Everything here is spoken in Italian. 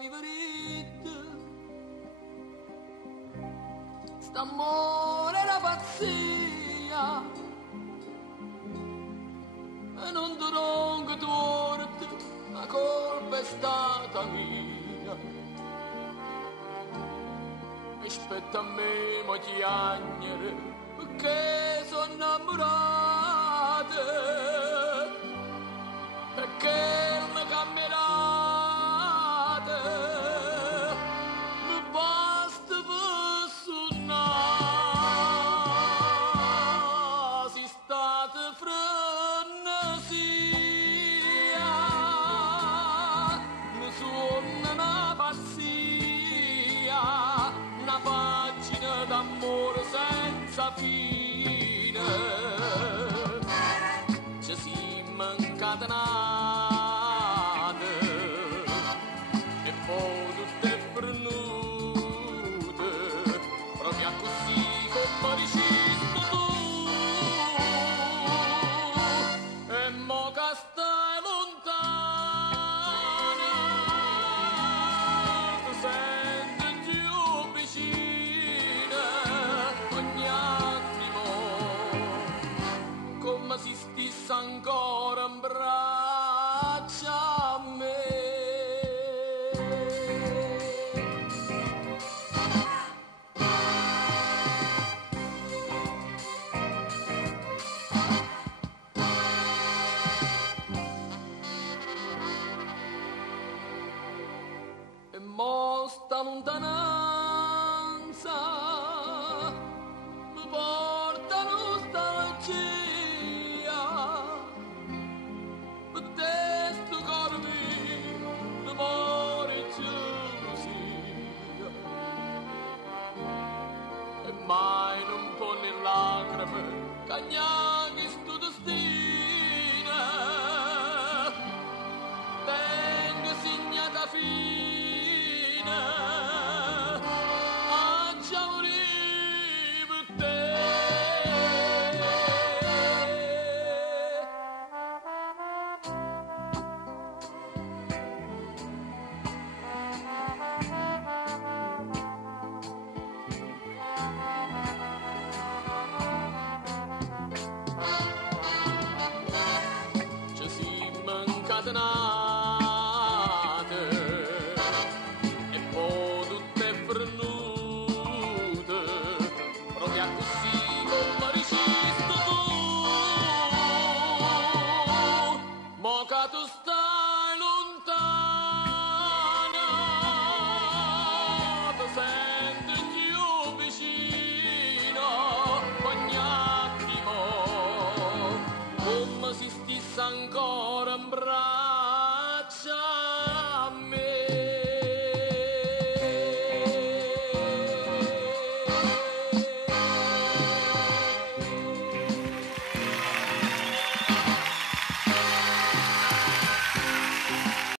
viverit. St'amore era pazzia e non durò che torte, la colpa è stata mia. Aspetta a me, mo chiagnere, perché sono innamorate, perché mi cambierate, mi basta per suonare, si state frenesia, mi suona una pazzia, una pagina d'amore senza fine, ci siamo incatenate e poi tutte prenute, proprio così come dicisti tu, e mo che stai lontana, ti senti più vicina ogni attimo, come si stesse ancora in braccia a me. E mo sta lontana